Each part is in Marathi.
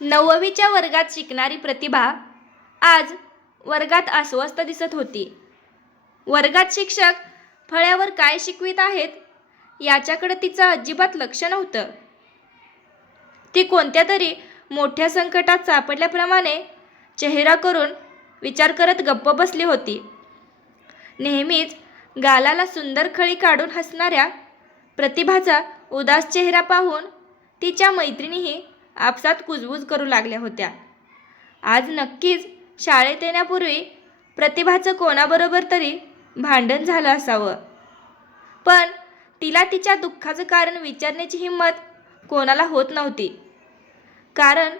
9वीच्या वर्गात शिकणारी प्रतिभा आज वर्गात अस्वस्थ दिसत होती. वर्गात शिक्षक फळ्यावर काय शिकवित आहेत याच्याकडे तिचं अजिबात लक्ष नव्हतं. ती कोणत्या तरी मोठ्या संकटात सापडल्याप्रमाणे चेहरा करून विचार करत गप्प बसली होती. नेहमीच गालाला सुंदर खळी काढून हसणाऱ्या प्रतिभाचा उदास चेहरा पाहून तिच्या मैत्रिणीही आपसात कुजबूज करू लागल्या होत्या. आज नक्कीच शाळेत येण्यापूर्वी प्रतिभाचं कोणाबरोबर तरी भांडण झालं असावं, पण तिला तिच्या दुःखाचं कारण विचारण्याची हिंमत कोणाला होत नव्हती. कारण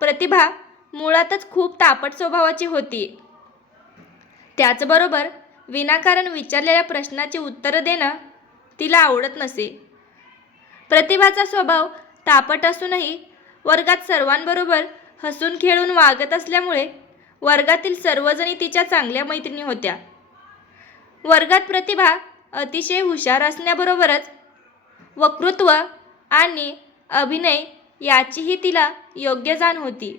प्रतिभा मुळातच खूप तापट स्वभावाची होती. त्याचबरोबर विनाकारण विचारलेल्या प्रश्नाची उत्तरं देणं तिला आवडत नसे. प्रतिभाचा स्वभाव तापट असूनही वर्गात सर्वांबरोबर हसून खेळून वागत असल्यामुळे वर्गातील सर्वजणी तिच्या चांगल्या मैत्रिणी होत्या. वर्गात प्रतिभा अतिशय हुशार असण्याबरोबरच वक्तृत्व आणि अभिनय याचीही तिला योग्य जाण होती.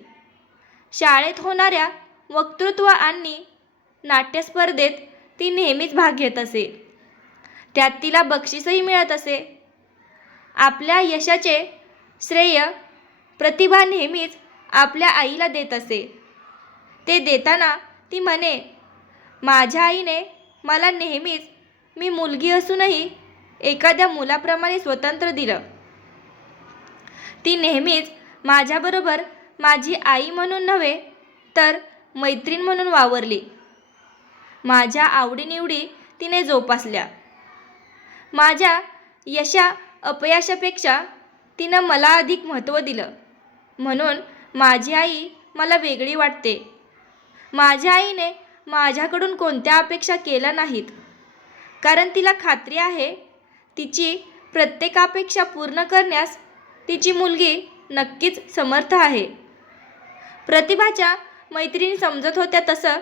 शाळेत होणाऱ्या वक्तृत्व आणि नाट्यस्पर्धेत ती नेहमीच भाग घेत असे. त्यात तिला बक्षीसही मिळत असे. आपल्या यशाचे श्रेय प्रतिभा नेहमीच आपल्या आईला देत असे. ते देताना ती म्हणे, माझ्या आईने मला नेहमीच मी मुलगी असूनही एखाद्या मुलाप्रमाणे स्वतंत्र दिलं. ती नेहमीच माझ्याबरोबर माझी आई म्हणून नव्हे तर मैत्रीण म्हणून वावरली. माझ्या आवडीनिवडी तिने जोपासल्या. माझ्या यशा अपयशापेक्षा तिनं मला अधिक महत्त्व दिलं. म्हणून माझी आई मला वेगळी वाटते. माझ्या आईने माझ्याकडून कोणत्या अपेक्षा केल्या नाहीत, कारण तिला खात्री आहे तिची प्रत्येक अपेक्षा पूर्ण करण्यास तिची मुलगी नक्कीच समर्थ आहे. प्रतिभाच्या मैत्रिणी समजत होत्या तसं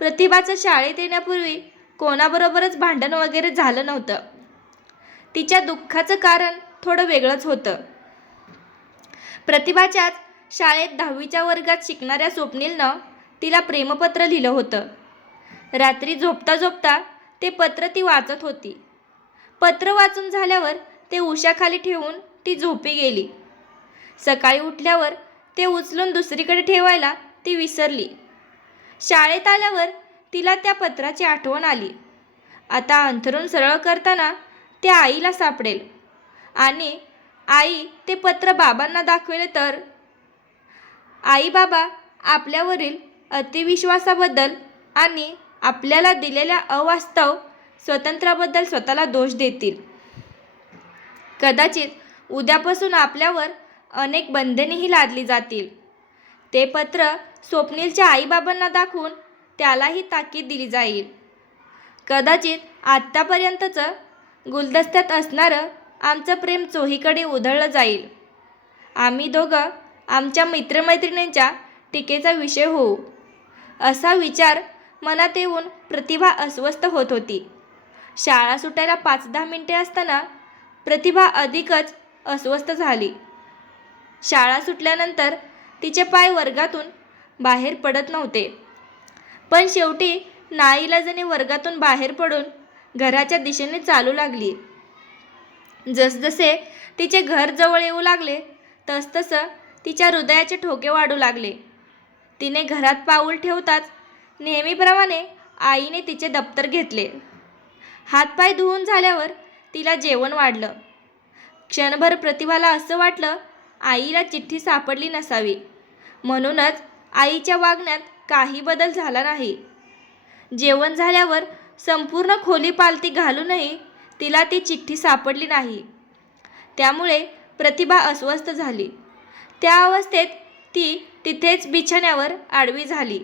प्रतिभाचं शाळेत येण्यापूर्वी कोणाबरोबरच भांडण वगैरे झालं नव्हतं. तिच्या दुःखाचं कारण थोडं वेगळंच होतं. प्रतिभाच्याच शाळेत 10वीच्या वर्गात शिकणाऱ्या स्वप्नीलनं तिला प्रेमपत्र लिहिलं होतं. रात्री झोपता झोपता ते पत्र ती वाचत होती. पत्र वाचून झाल्यावर ते उशाखाली ठेवून ती झोपी गेली. सकाळी उठल्यावर ते उचलून दुसरीकडे ठेवायला ती विसरली. शाळेत आल्यावर तिला त्या पत्राची आठवण आली. आता अंथरूण सरळ करताना ते आईला सापडेल आणि आई ते पत्र बाबांना दाखवेल तर आई बाबा आपल्यावरील अतिविश्वासाबद्दल आणि आपल्याला दिलेल्या अवास्तव स्वातंत्र्याबद्दल स्वतःला दोष देतील. कदाचित उद्यापासून आपल्यावर अनेक बंधनेही लादली जातील. ते पत्र स्वप्नीलच्या आईबाबांना दाखवून त्यालाही ताकीद दिली जाईल. कदाचित आत्तापर्यंतचं गुलदस्त्यात असणारं आमचं प्रेम चोहीकडे उधळलं जाईल. आम्ही दोघं आमच्या मित्रमैत्रिणींच्या टीकेचा विषय होऊ, असा विचार मनात येऊन प्रतिभा अस्वस्थ होत होती. शाळा सुटायला 5-10 मिनिटे असताना प्रतिभा अधिकच अस्वस्थ झाली. शाळा सुटल्यानंतर तिचे पाय वर्गातून बाहेर पडत नव्हते, पण शेवटी नाईलाजाने वर्गातून बाहेर पडून घराच्या दिशेने चालू लागली. जसजसे तिचे घर जवळ येऊ लागले तसतसं तिच्या हृदयाचे ठोके वाढू लागले. तिने घरात पाऊल ठेवताच नेहमीप्रमाणे आईने तिचे दप्तर घेतले. हातपाय धुवून झाल्यावर तिला जेवण वाढलं. क्षणभर प्रतिभाला असं वाटलं आईला चिठ्ठी सापडली नसावी, म्हणूनच आईच्या वागण्यात काही बदल झाला नाही. जेवण झाल्यावर संपूर्ण खोली पालथी घालूनही तिला ती चिठ्ठी सापडली नाही. त्यामुळे प्रतिभा अस्वस्थ झाली. त्या अवस्थेत ती तिथेच बिछाण्यावर आडवी झाली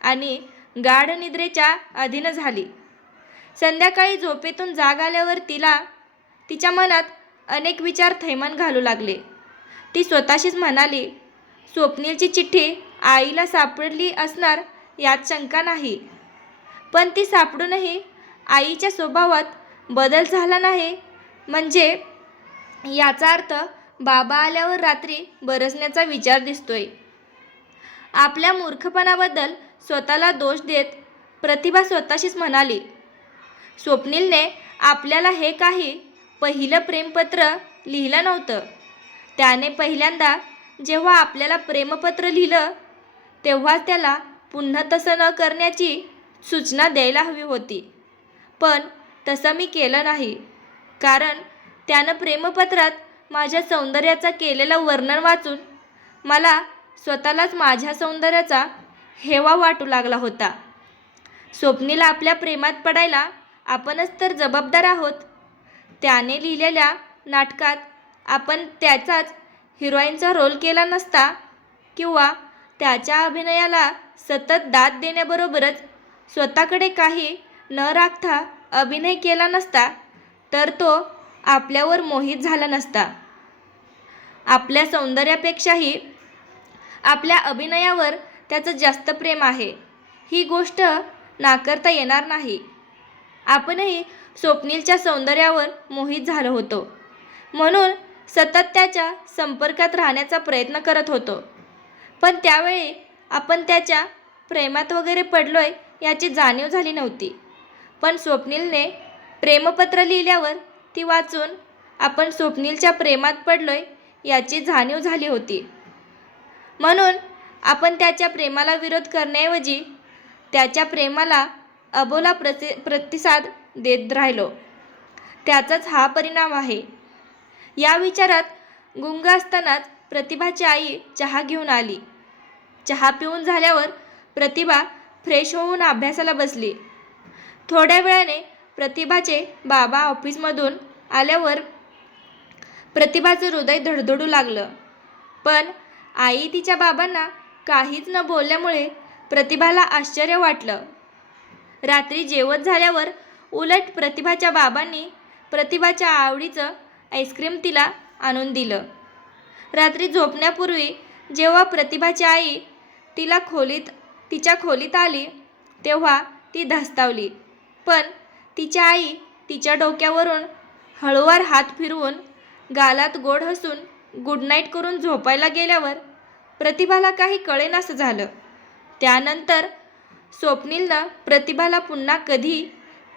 आणि गाढ निद्रेच्या अधीन झाली. संध्याकाळी झोपेतून जाग आल्यावर तिच्या मनात अनेक विचार थैमान घालू लागले. ती स्वतःशीच म्हणाली, स्वप्नीलची चिठ्ठी आईला सापडली असणार यात शंका नाही, पण ती सापडूनही आईच्या स्वभावात बदल झाला नाही म्हणजे याचा अर्थ बाबा आल्यावर रात्री बरसण्याचा विचार दिसतोय. आपल्या मूर्खपणाबद्दल स्वतःला दोष देत प्रतिभा स्वतःशीच म्हणाली, स्वप्नीलने आपल्याला हे काही पहिलं प्रेमपत्र लिहिलं नव्हतं. त्याने पहिल्यांदा जेव्हा आपल्याला प्रेमपत्र लिहिलं तेव्हाच त्याला पुन्हा तसं न करण्याची सूचना द्यायला हवी होती. पण तसं मी केलं नाही, कारण त्यानं प्रेमपत्रात माझ्या सौंदर्याचं केलेलं वर्णन वाचून मला स्वतःलाच माझ्या सौंदर्याचा हेवा वाटू लागला होता. स्वप्नील आपल्या प्रेमात पडायला आपणच तर जबाबदार आहोत. त्याने लिहिलेल्या नाटकात आपण त्याचाच हिरोईनचा रोल केला नसता किंवा त्याच्या अभिनयाला सतत दाद देण्याबरोबरच स्वतःकडे काही न राखता अभिनय केला नसता तर तो आपल्यावर मोहित झाला नसता. आपल्या सौंदर्यापेक्षाही आपल्या अभिनयावर त्याचं जास्त प्रेम आहे, ही गोष्ट नाकारता येणार नाही. आपणही स्वप्नीलच्या सौंदर्यावर मोहित झालो होतो, म्हणून सतत त्याच्या संपर्कात राहण्याचा प्रयत्न करत होतो. पण त्यावेळी आपण त्याच्या प्रेमात वगैरे पडलोय याची जाणीव झाली नव्हती. पण स्वप्नीलने प्रेमपत्र लिहिल्यावर ती वाचून आपण स्वप्नीलच्या प्रेमात पडलोय याची जाणीव झाली होती. म्हणून आपण त्याच्या प्रेमाला विरोध करण्याऐवजी त्याच्या प्रेमाला अबोला प्रतिसाद देत राहिलो. त्याचाच हा परिणाम आहे. या विचारात गुंग असतानाच प्रतिभाची आई चहा घेऊन आली. चहा पिऊन झाल्यावर प्रतिभा फ्रेश होऊन अभ्यासाला बसली. थोड्या वेळाने प्रतिभाचे बाबा ऑफिसमधून आल्यावर प्रतिभाचं हृदय धडधडू लागलं. पण आई तिच्या बाबांना काहीच न बोलल्यामुळे प्रतिभाला आश्चर्य वाटलं. रात्री जेवण झाल्यावर उलट प्रतिभाच्या बाबांनी प्रतिभाच्या आवडीचं आईस्क्रीम तिला आणून दिलं. रात्री झोपण्यापूर्वी जेव्हा प्रतिभाची आई तिच्या खोलीत आली तेव्हा ती धास्तावली. पण तिच्या आई तिच्या डोक्यावरून हळूवार हात फिरवून गालात गोड हसून गुड नाईट करून झोपायला गेल्यावर प्रतिभाला काही कळेनासं झालं. त्यानंतर स्वप्नीलनं प्रतिभाला पुन्हा कधी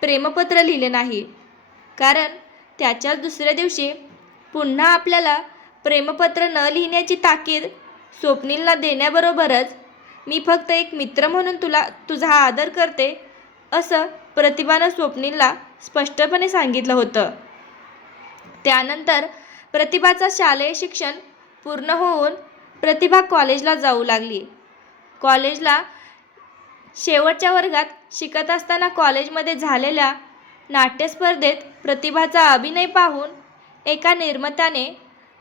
प्रेमपत्र लिहिले नाही, कारण त्याच्याच दुसऱ्या दिवशी पुन्हा आपल्याला प्रेमपत्र न लिहिण्याची ताकीद स्वप्नीलला देण्याबरोबरच मी फक्त एक मित्र म्हणून तुझा आदर करते असं प्रतिभानं स्वप्नीलला स्पष्टपणे सांगितलं होतं. त्यानंतर प्रतिभाचं शालेय शिक्षण पूर्ण होऊन प्रतिभा कॉलेजला जाऊ लागली. कॉलेजला शेवटच्या वर्गात शिकत असताना कॉलेजमध्ये झालेल्या नाट्यस्पर्धेत प्रतिभाचा अभिनय पाहून एका निर्मात्याने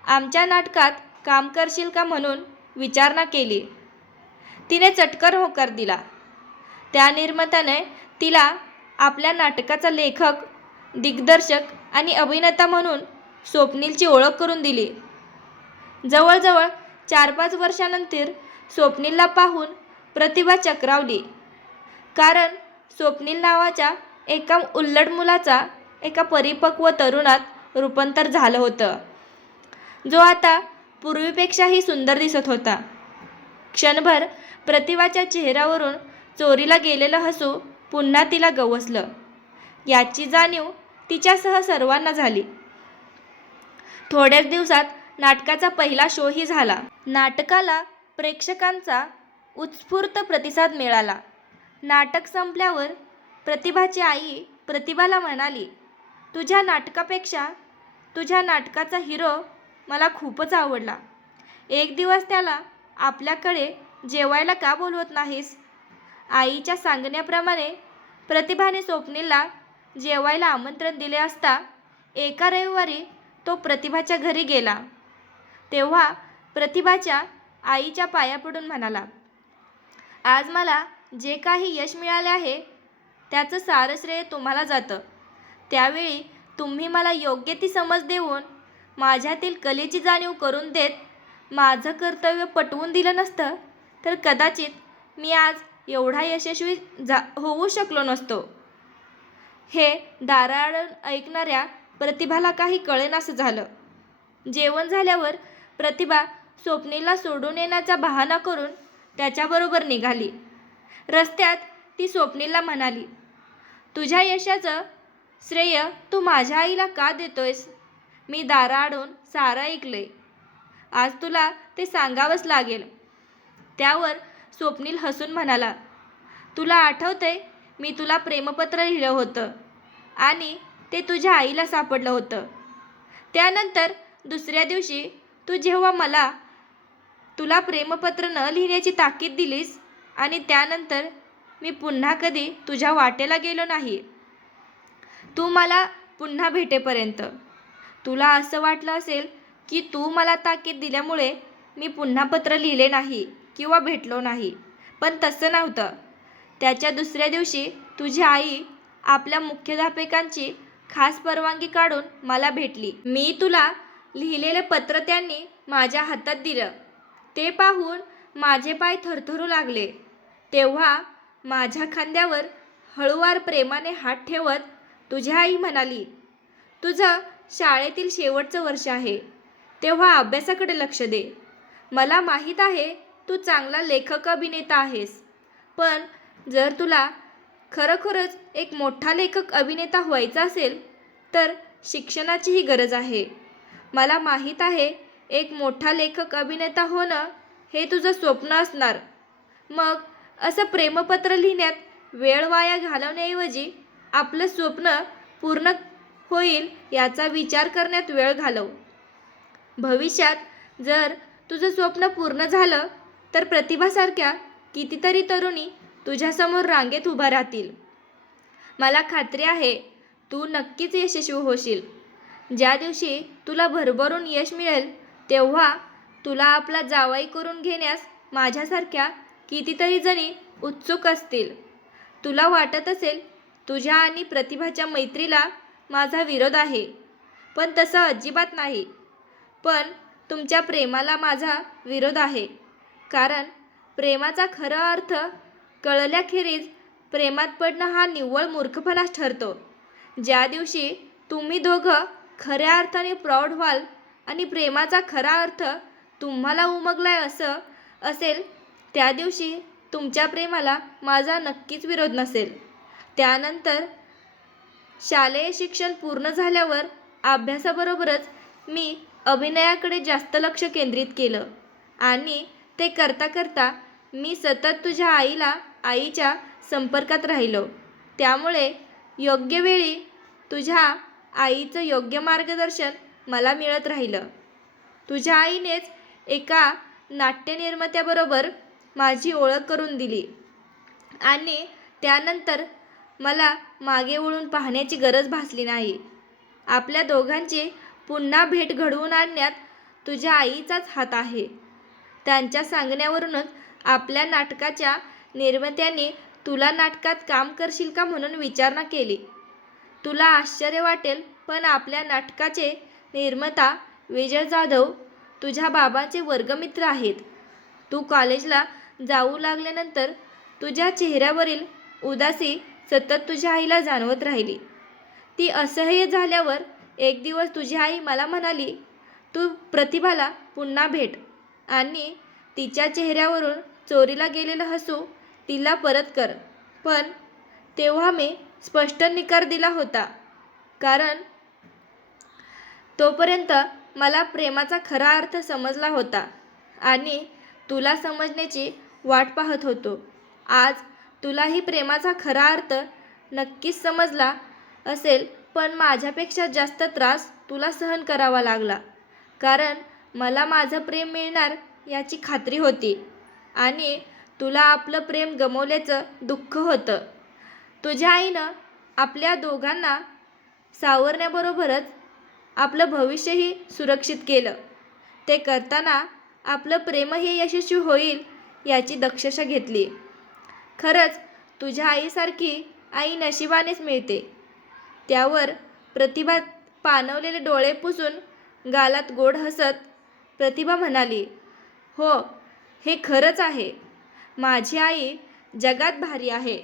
आमच्या नाटकात काम करशील का म्हणून विचारणा केली. तिने चटकन होकार दिला. त्या निर्मात्याने तिला आपल्या नाटकाचा लेखक, दिग्दर्शक आणि अभिनेता म्हणून स्वप्नीलची ओळख करून दिली. जवळजवळ 4-5 वर्षांनंतर स्वप्नीलला पाहून प्रतिभा चक्रावली, कारण स्वप्नील नावाच्या एका उल्लड मुलाचा एका परिपक्व तरुणात रूपांतर झालं होतं, जो आता पूर्वीपेक्षाही सुंदर दिसत होता. क्षणभर प्रतिभाच्या चेहऱ्यावरून चोरीला गेलेलं हसू पुन्हा तिला गवसलं. याची जाणीव तिच्यासह सर्वांना झाली. थोड्याच दिवसात नाटकाचा पहिला शोही झाला. नाटकाला प्रेक्षकांचा उत्स्फूर्त प्रतिसाद मिळाला. नाटक संपल्यावर प्रतिभाची आई प्रतिभाला म्हणाली, तुझ्या नाटकापेक्षा तुझ्या नाटकाचा हिरो मला खूपच आवडला. एक दिवस त्याला आपल्याकडे जेवायला का बोलवत नाहीस? आईच्या सांगण्याप्रमाणे प्रतिभाने स्वप्नीलला जेवायला आमंत्रण दिले असता एका रविवारी तो प्रतिभाच्या घरी गेला. तेव्हा प्रतिभाच्या आईच्या पाया पडून म्हणाला, आज मला जे काही यश मिळाले आहे त्याचं सारं श्रेय तुम्हाला जातं. त्यावेळी तुम्ही मला योग्य ती समज देऊन माझ्यातील कलेची जाणीव करून देत माझं कर्तव्य पटवून दिलं नसतं तर कदाचित मी आज एवढा यशस्वी होऊ शकलो नसतो. हे दाराआड ऐकणाऱ्या प्रतिभाला काही कळेनासं झालं. जेवण झाल्यावर प्रतिभा स्वप्नीलला सोडून येण्याचा बहाणा करून त्याच्याबरोबर निघाली. रस्त्यात ती स्वप्नीलला म्हणाली, तुझ्या यशाचं श्रेय तू माझ्या आईला का देतोयस? मी दाराआडून सारं ऐकलंय. आज तुला ते सांगावंच लागेल. त्यावर स्वप्नील हसून म्हणाला, तुला आठवतंय मी तुला प्रेमपत्र लिहिलं होतं आणि ते तुझ्या आईला सापडलं होतं. त्यानंतर दुसऱ्या दिवशी तू जेव्हा मला तुला प्रेमपत्र न लिहिण्याची ताकीद दिलीस आणि त्यानंतर मी पुन्हा कधी तुझ्या वाटेला गेलो नाही. तू मला पुन्हा भेटेपर्यंत तुला असं वाटलं असेल की तू मला ताकीद दिल्यामुळे मी पुन्हा पत्र लिहिले नाही किंवा भेटलो नाही, पण तसं नव्हतं. त्याच्या दुसऱ्या दिवशी तुझी आई आपल्या मुख्याध्यापकांची खास परवानगी काढून मला भेटली. मी तुला लिहिलेलं पत्र त्यांनी माझ्या हातात दिलं. ते पाहून माझे पाय थरथरू लागले. तेव्हा माझ्या खांद्यावर हळूवार प्रेमाने हात ठेवत तुझी आई म्हणाली, तुझं शाळेतील शेवटचं वर्ष आहे, तेव्हा अभ्यासाकडे लक्ष दे. मला माहीत आहे तू चांगला लेखक अभिनेता आहेस, पण जर तुला खरोखरच एक मोठा लेखक अभिनेता व्हायचा असेल तर शिक्षणाचीही गरज आहे. मला माहीत आहे एक मोठा लेखक अभिनेता होणं हे तुझं स्वप्न असणार. मग असं प्रेमपत्र लिहिण्यात वेळ वाया घालवण्याऐवजी आपलं स्वप्न पूर्ण होईल याचा विचार करण्यात वेळ घालव. भविष्यात जर तुझं स्वप्न पूर्ण झालं तर प्रतिभासारख्या कितीतरी तरुणी तुझ्यासमोर रांगेत उभा राहतील. मला खात्री आहे तू नक्कीच यशस्वी होशील. ज्या दिवशी तुला भरभरून यश मिळेल तेव्हा तुला आपला जावई करून घेण्यास माझ्यासारख्या कितीतरी जणी उत्सुक असतील. तुला वाटत असेल तुझ्या आणि प्रतिभाच्या मैत्रीला माझा विरोध आहे, पण तसं अजिबात नाही. पण तुमच्या प्रेमाला माझा विरोध आहे, कारण प्रेमाचा खरा अर्थ कळल्याखेरीज प्रेमात पडणं हा निव्वळ मूर्खपणाच ठरतो. ज्या दिवशी तुम्ही दोघं खऱ्या अर्थाने प्रौढ व्हाल आणि प्रेमाचा खरा अर्थ तुम्हाला उमगलाय असं असेल त्या दिवशी तुमच्या प्रेमाला माझा नक्कीच विरोध नसेल. त्यानंतर शालेय शिक्षण पूर्ण झाल्यावर अभ्यासाबरोबरच मी अभिनयाकडे जास्त लक्ष केंद्रित केलं आणि ते करता करता मी सतत तुझ्या आईच्या संपर्कात राहिलो. त्यामुळे योग्य वेळी तुझ्या आईचं योग्य मार्गदर्शन मला मिळत राहिलं. तुझ्या आईनेच एका नाट्यनिर्मात्याबरोबर माझी ओळख करून दिली आणि त्यानंतर मला मागे वळून पाहण्याची गरज भासली नाही. आपल्या दोघांची पुन्हा भेट घडवून आणण्यात तुझ्या आईचाच हात आहे. त्यांच्या सांगण्यावरूनच आपल्या नाटकाच्या निर्मात्याने तुला नाटकात काम करशील का म्हणून विचारणा केली. तुला आश्चर्य वाटेल, पण आपल्या नाटकाचे निर्माता विजय जाधव तुझ्या बाबांचे वर्गमित्र आहेत. तू कॉलेजला जाऊ लागल्यानंतर तुझ्या चेहऱ्यावरील उदासी सतत तुझ्या आईला जाणवत राहिली. ती असह्य झाल्यावर एक दिवस तुझी आई मला म्हणाली, तू प्रतिभाला पुन्हा भेट आणि तिच्या चेहऱ्यावरून चोरीला गेलेलं हसू तिला परत कर. पण तेव्हा मी स्पष्ट निकार दिला होता, कारण तोपर्यंत मला प्रेमाचा खरा अर्थ समजला होता आणि तुला समजण्याची वाट पाहत होतो. आज तुलाही प्रेमाचा खरा अर्थ नक्कीच समजला असेल, पण माझ्यापेक्षा जास्त त्रास तुला सहन करावा लागला, कारण मला माझं प्रेम मिळणार याची खात्री होती आणि तुला आपलं प्रेम गमावल्याचं दुःख होतं. तुझ्या आईनं आपल्या दोघांना सावरण्याबरोबरच आपलं भविष्यही सुरक्षित केलं. ते करताना आपलं प्रेमही यशस्वी होईल याची दक्षता घेतली. खरंच तुझ्या आईसारखी आई नशिबानेच मिळते. त्यावर प्रतिभा पाणवलेले डोळे पुसून गालात गोड हसत प्रतिभा म्हणाली, हो, हे खरंच आहे. माझी आई जगात भारी आहे.